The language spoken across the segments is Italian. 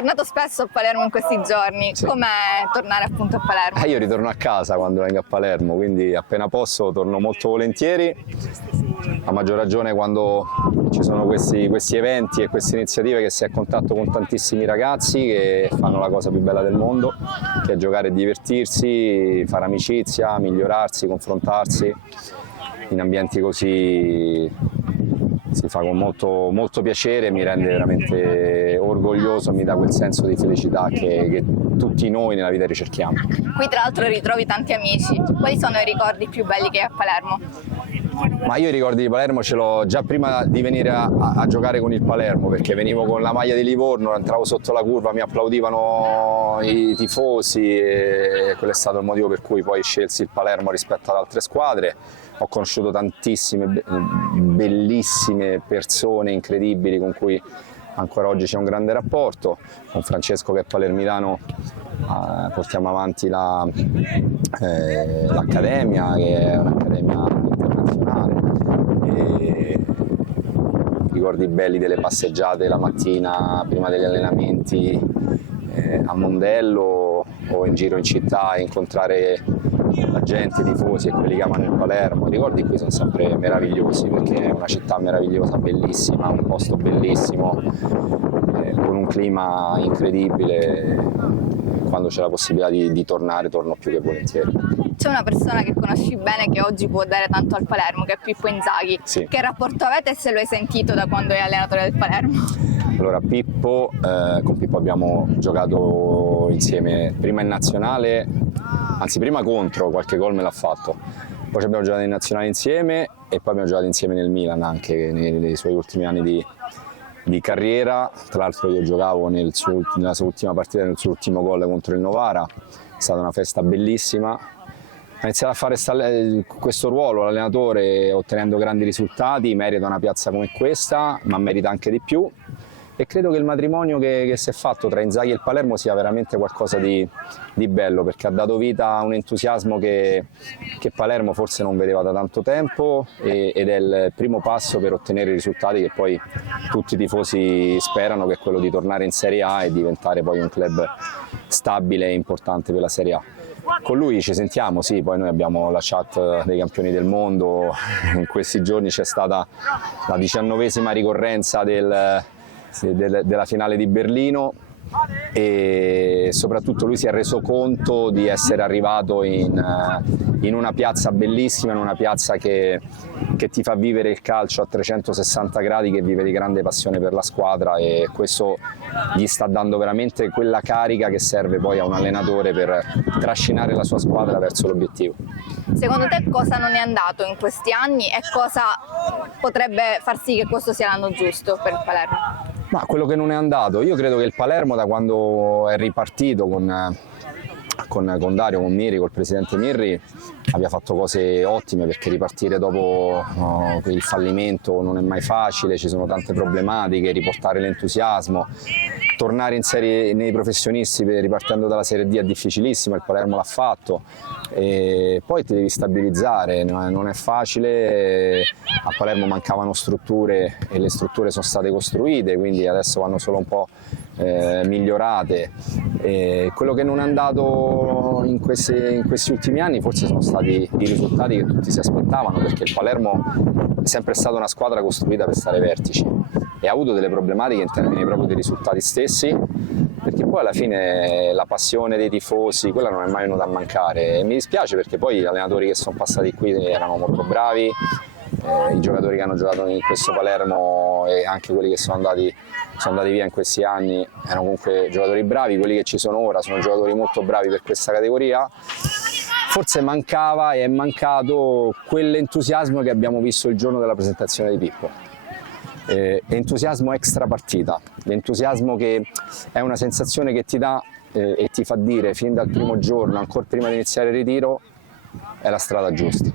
tornato spesso a Palermo in questi giorni, Sì. com'è tornare appunto a Palermo? Io ritorno a casa quando vengo a Palermo, quindi appena posso torno molto volentieri, a maggior ragione quando ci sono questi eventi e queste iniziative che si è a contatto con tantissimi ragazzi che fanno la cosa più bella del mondo, che è giocare e divertirsi, fare amicizia, migliorarsi, confrontarsi. In ambienti così si fa con molto piacere, mi rende veramente orgoglioso, mi dà quel senso di felicità che tutti noi nella vita ricerchiamo. Qui tra l'altro ritrovi tanti amici, quali sono i ricordi più belli che hai a Palermo? Ma io i ricordi di Palermo ce l'ho già prima di venire a giocare con il Palermo, perché venivo con la maglia di Livorno, entravo sotto la curva, mi applaudivano i tifosi e quello è stato il motivo per cui poi scelsi il Palermo rispetto ad altre squadre. Ho conosciuto tantissime bellissime persone incredibili con cui ancora oggi c'è un grande rapporto. Con Francesco, che è palermitano, portiamo avanti l'accademia, che è un'accademia internazionale. E ricordi belli delle passeggiate la mattina prima degli allenamenti a Mondello o in giro in città, incontrare la gente, i tifosi e quelli che amano il Palermo. I ricordi qui sono sempre meravigliosi, perché è una città meravigliosa, bellissima, un posto bellissimo, con un clima incredibile. Quando c'è la possibilità di tornare, torno più che volentieri. C'è una persona che conosci bene che oggi può dare tanto al Palermo, che è Pippo Inzaghi. Sì. Che rapporto avete e se lo hai sentito da quando è allenatore del Palermo? Allora, con Pippo abbiamo giocato insieme prima in nazionale, anzi prima contro, qualche gol me l'ha fatto, poi abbiamo giocato in nazionale insieme e poi abbiamo giocato insieme nel Milan anche nei suoi ultimi anni di carriera. Tra l'altro io giocavo nella sua ultima partita, nel suo ultimo gol contro il Novara, è stata una festa bellissima. Ha iniziato a fare questo ruolo l'allenatore ottenendo grandi risultati, merita una piazza come questa, ma merita anche di più. E credo che il matrimonio che si è fatto tra Inzaghi e il Palermo sia veramente qualcosa di bello, perché ha dato vita a un entusiasmo che Palermo forse non vedeva da tanto tempo ed è il primo passo per ottenere i risultati che poi tutti i tifosi sperano, che è quello di tornare in Serie A e diventare poi un club stabile e importante per la Serie A. Con lui ci sentiamo, sì, poi noi abbiamo la chat dei campioni del mondo, in questi giorni c'è stata la 19ª ricorrenza della finale di Berlino e soprattutto lui si è reso conto di essere arrivato in una piazza bellissima, in una piazza che ti fa vivere il calcio a 360 gradi, che vive di grande passione per la squadra, e questo gli sta dando veramente quella carica che serve poi a un allenatore per trascinare la sua squadra verso l'obiettivo. Secondo te cosa non è andato in questi anni e cosa potrebbe far sì che questo sia l'anno giusto per il Palermo? Ma quello che non è andato, io credo che il Palermo, da quando è ripartito con Dario, con Mirri, col presidente Mirri, abbia fatto cose ottime, perché ripartire dopo il fallimento non è mai facile, ci sono tante problematiche, riportare l'entusiasmo, tornare in serie nei professionisti ripartendo dalla Serie D è difficilissimo, il Palermo l'ha fatto, e poi ti devi stabilizzare, non è facile. A Palermo mancavano strutture e le strutture sono state costruite, quindi adesso vanno solo un po' migliorate. E quello che non è andato in questi ultimi anni forse sono stati i risultati che tutti si aspettavano, perché il Palermo è sempre stata una squadra costruita per stare ai vertici e ha avuto delle problematiche in termini proprio dei risultati stessi, perché poi alla fine la passione dei tifosi, quella non è mai venuta a mancare, e mi dispiace perché poi gli allenatori che sono passati qui erano molto bravi, i giocatori che hanno giocato in questo Palermo e anche quelli che sono andati via in questi anni erano comunque giocatori bravi, quelli che ci sono ora sono giocatori molto bravi per questa categoria. Forse mancava e è mancato quell'entusiasmo che abbiamo visto il giorno della presentazione di Pippo. Entusiasmo extra partita, l'entusiasmo che è una sensazione che ti dà e ti fa dire fin dal primo giorno, ancora prima di iniziare il ritiro, è la strada giusta.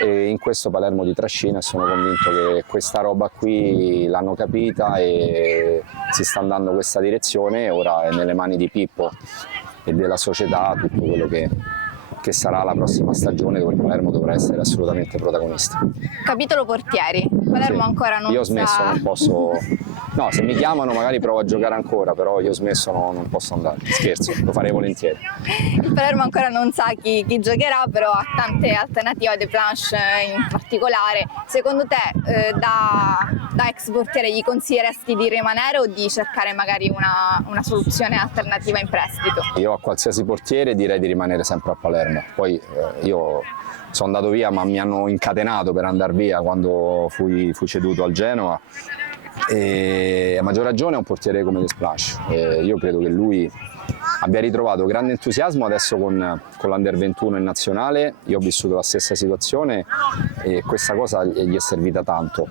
E in questo Palermo ti trascina e sono convinto che questa roba qui l'hanno capita e si sta andando questa direzione, e ora è nelle mani di Pippo e della società tutto quello che che sarà la prossima stagione dove il Palermo dovrà essere assolutamente protagonista. Capitolo portieri, Palermo Sì. ancora non Io ho smesso, non posso. No, se mi chiamano magari provo a giocare ancora, però io ho smesso, non posso andare. Scherzo, lo farei volentieri. Il Palermo ancora non sa chi giocherà, però ha tante alternative, De Planche in particolare. Secondo te, da ex portiere, gli consiglieresti di rimanere o di cercare magari una soluzione alternativa in prestito? Io a qualsiasi portiere direi di rimanere sempre a Palermo. Poi io sono andato via, ma mi hanno incatenato per andare via quando fui ceduto al Genoa. E a maggior ragione è un portiere come Desplanche. Io credo che lui abbia ritrovato grande entusiasmo adesso con l'Under 21 in nazionale. Io ho vissuto la stessa situazione e questa cosa gli è servita tanto.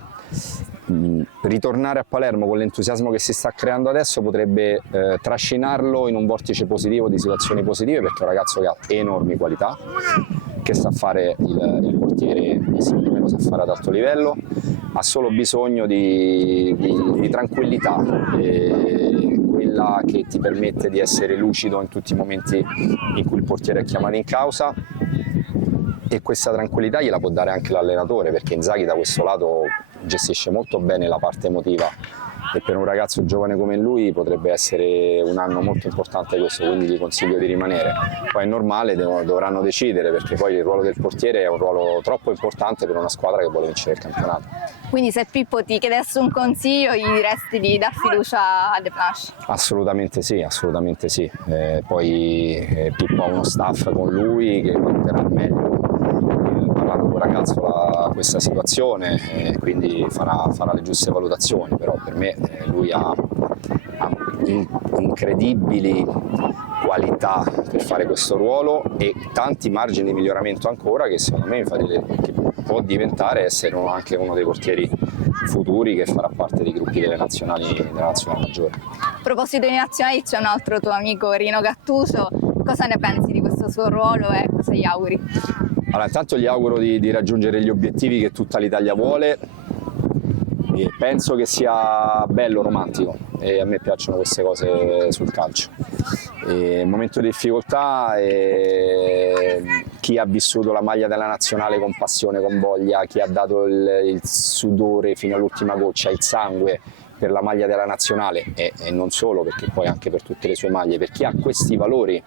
Ritornare a Palermo con l'entusiasmo che si sta creando adesso potrebbe trascinarlo in un vortice positivo di situazioni positive, perché è un ragazzo che ha enormi qualità, che sa fare il portiere, secondo me lo sa fare ad alto livello, ha solo bisogno di tranquillità, quella che ti permette di essere lucido in tutti i momenti in cui il portiere è chiamato in causa, e questa tranquillità gliela può dare anche l'allenatore, perché Inzaghi da questo lato gestisce molto bene la parte emotiva e per un ragazzo giovane come lui potrebbe essere un anno molto importante questo, quindi gli consiglio di rimanere. Poi è normale, dovranno decidere, perché poi il ruolo del portiere è un ruolo troppo importante per una squadra che vuole vincere il campionato. Quindi se Pippo ti chiedesse un consiglio, gli diresti di dar fiducia a De Planche? Assolutamente sì, assolutamente sì. Poi Pippo ha uno staff con lui che valuterà al meglio col ragazzo questa situazione, quindi farà le giuste valutazioni, però per me lui ha incredibili qualità per fare questo ruolo e tanti margini di miglioramento ancora, che secondo me che può diventare essere anche uno dei portieri futuri che farà parte dei gruppi della nazionale maggiore. A proposito di nazionali, c'è un altro tuo amico, Rino Gattuso. Cosa ne pensi di questo suo ruolo e cosa gli auguri? Allora, intanto gli auguro di raggiungere gli obiettivi che tutta l'Italia vuole. E penso che sia bello, romantico, e a me piacciono queste cose sul calcio. Il momento di difficoltà è chi ha vissuto la maglia della nazionale con passione, con voglia, chi ha dato il sudore fino all'ultima goccia, il sangue per la maglia della nazionale e non solo, perché poi anche per tutte le sue maglie, per chi ha questi valori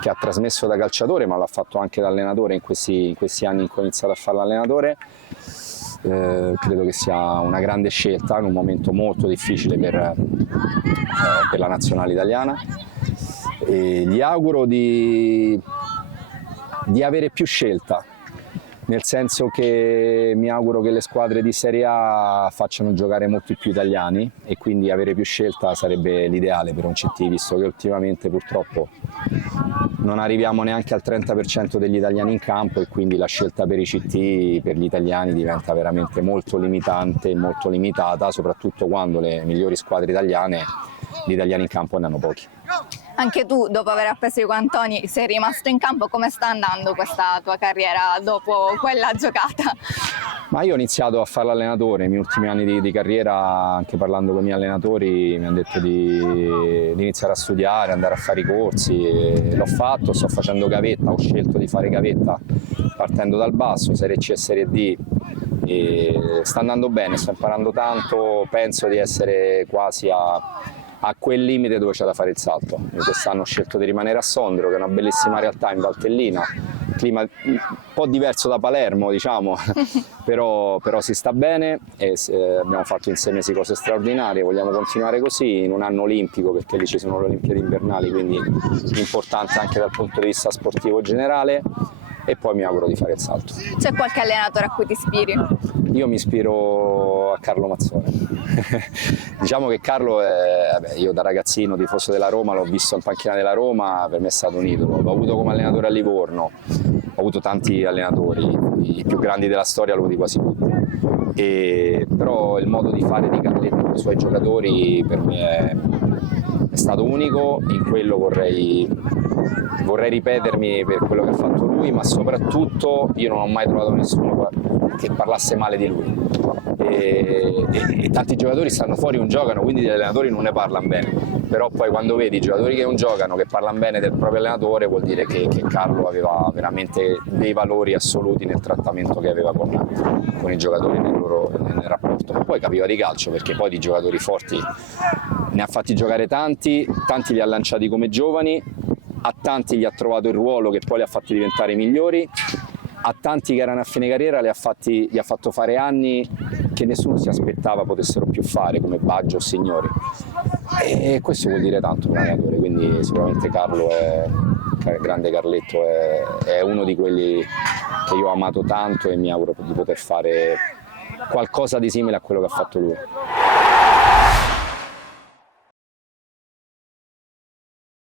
che ha trasmesso da calciatore ma l'ha fatto anche da allenatore in questi anni in cui ho iniziato a fare l'allenatore. Credo che sia una grande scelta in un momento molto difficile per la nazionale italiana, e gli auguro di avere più scelta, nel senso che mi auguro che le squadre di Serie A facciano giocare molti più italiani, e quindi avere più scelta sarebbe l'ideale per un CT, visto che ultimamente purtroppo non arriviamo neanche al 30% degli italiani in campo, e quindi la scelta per i CT per gli italiani diventa veramente molto limitante e molto limitata, soprattutto quando le migliori squadre italiane, gli italiani in campo ne hanno pochi. Anche tu, dopo aver appreso con Antoni, sei rimasto in campo. Come sta andando questa tua carriera dopo quella giocata? Ma io ho iniziato a fare l'allenatore, nei miei ultimi anni di carriera, anche parlando con i miei allenatori, mi hanno detto di iniziare a studiare, andare a fare i corsi, e l'ho fatto, sto facendo gavetta, ho scelto di fare gavetta partendo dal basso, Serie C e Serie D, e sta andando bene, sto imparando tanto, penso di essere quasi a quel limite dove c'è da fare il salto. Io quest'anno ho scelto di rimanere a Sondrio, che è una bellissima realtà in Valtellina, clima un po' diverso da Palermo, diciamo, però si sta bene e abbiamo fatto in 6 mesi cose straordinarie, vogliamo continuare così in un anno olimpico, perché lì ci sono le Olimpiadi invernali, quindi importante anche dal punto di vista sportivo generale, e poi mi auguro di fare il salto. C'è qualche allenatore a cui ti ispiri? Io mi ispiro a Carlo Mazzone. Diciamo che Carlo, io da ragazzino tifoso della Roma, l'ho visto in panchina della Roma, per me è stato un idolo. L'ho avuto come allenatore a Livorno, ho avuto tanti allenatori, i più grandi della storia lo dico quasi tutti. Però il modo di fare di Carletto con i suoi giocatori per me è stato unico, in quello vorrei ripetermi per quello che ha fatto lui, ma soprattutto io non ho mai trovato nessuno che parlasse male di lui, e tanti giocatori stanno fuori, non giocano, quindi gli allenatori non ne parlano bene, però poi quando vedi i giocatori che non giocano, che parlano bene del proprio allenatore, vuol dire che Carlo aveva veramente dei valori assoluti nel trattamento che aveva con i giocatori nel rapporto, ma poi capiva di calcio, perché poi di giocatori forti ne ha fatti giocare tanti li ha lanciati come giovani, a tanti gli ha trovato il ruolo che poi li ha fatti diventare migliori, a tanti che erano a fine carriera gli ha fatto fare anni che nessuno si aspettava potessero più fare, come Baggio o Signori, e questo vuol dire tanto per un allenatore, quindi sicuramente grande Carletto è uno di quelli che io ho amato tanto e mi auguro di poter fare qualcosa di simile a quello che ha fatto lui.